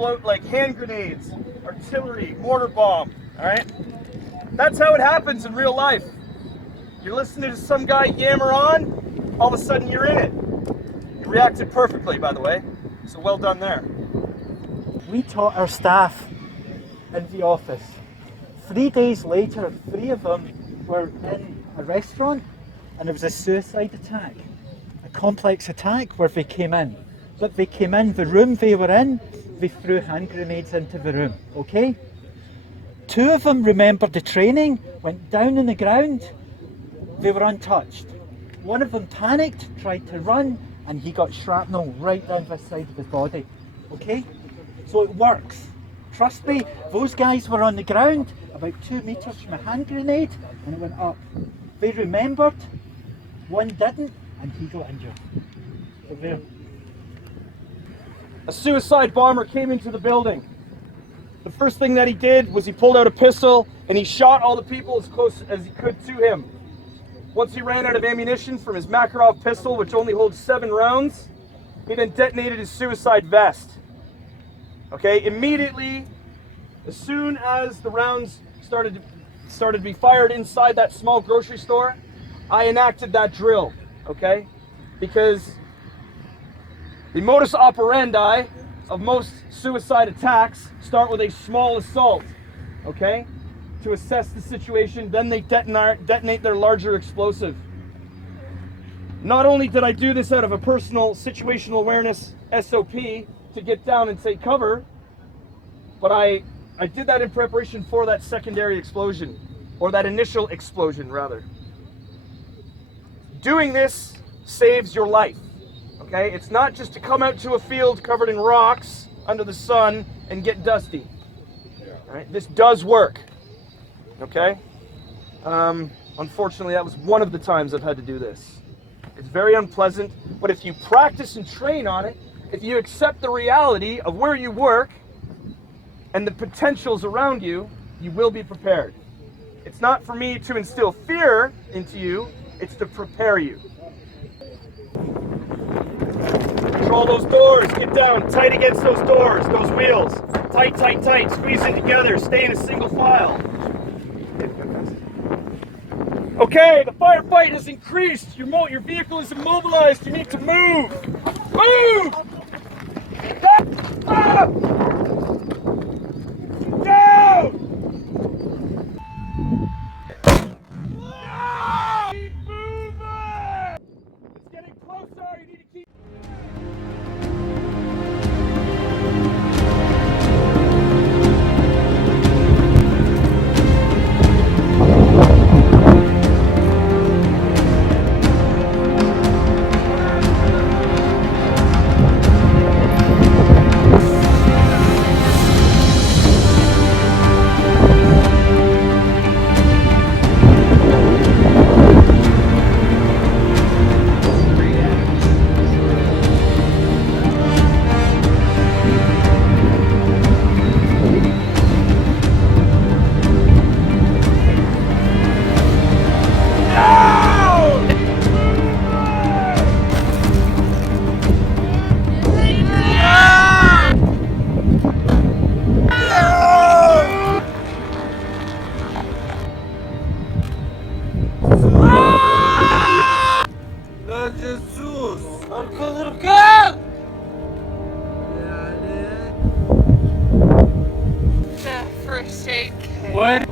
like hand grenades, artillery, mortar bomb, all right? That's how it happens in real life. You're listening to some guy yammer on, all of a sudden you're in it. You reacted perfectly, by the way, so well done there. We taught our staff in the office. 3 days later, 3 of them were in a restaurant and there was a suicide attack. A complex attack where they came in. But they came in, the room they were in, they threw hand grenades into the room, okay? 2 of them remembered the training, went down on the ground, they were untouched. 1 of them panicked, tried to run, and he got shrapnel right down the side of his body, okay? So it works. Trust me, those guys were on the ground about 2 meters from a hand grenade and it went up. They remembered, 1 didn't, and he got injured. So there. A suicide bomber came into the building. The first thing that he did was he pulled out a pistol and he shot all the people as close as he could to him. Once he ran out of ammunition from his Makarov pistol, which only holds 7 rounds, he then detonated his suicide vest. Okay, immediately, as soon as the rounds started to be fired inside that small grocery store, I enacted that drill, okay? Because the modus operandi of most suicide attacks start with a small assault, okay? To assess the situation, then they detonate their larger explosive. Not only did I do this out of a personal situational awareness SOP to get down and take cover, but I did that in preparation for that secondary explosion, or that initial explosion rather. Doing this saves your life, okay? It's not just to come out to a field covered in rocks under the sun and get dusty. All right? This does work, okay? Unfortunately, that was one of the times I've had to do this. It's very unpleasant, but if you practice and train on it, if you accept the reality of where you work and the potentials around you, you will be prepared. It's not for me to instill fear into you, it's to prepare you. Control those doors, get down, tight against those doors, those wheels. Tight, tight, tight, squeeze in together, stay in a single file. Okay, the firefight has increased. Your vehicle is immobilized, you need to move. Move! Up! Down! Keep moving! It's getting closer, you need to keep... First aid kit. What?